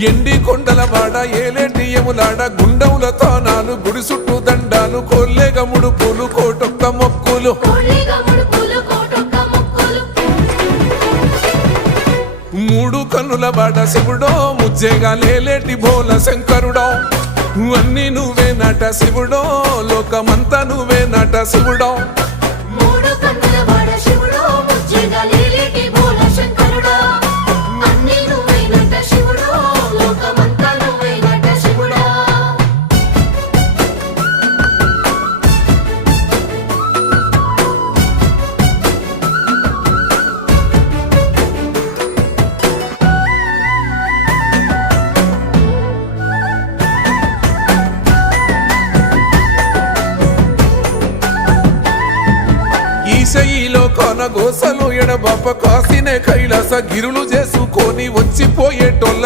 ఎండి కొండల వాడ ఏలేటి యములాడ గుండముల తానాలు గుడి చుట్టూ దండాలు కొల్లేగ ముడుపులు కోటొక్క మొక్కులు మూడు కన్నుల వాడ శివుడో ముజ్జేగా లేలేటి భోల శంకరుడో అన్ని నువ్వే నట శివుడో లోకమంతా నువ్వే నట శివుడో ఈశయిలో కొనగోసలు ఎడబాప కాసినే కైలాస గిరులు చేసుకొని వచ్చిపోయేటోళ్ళ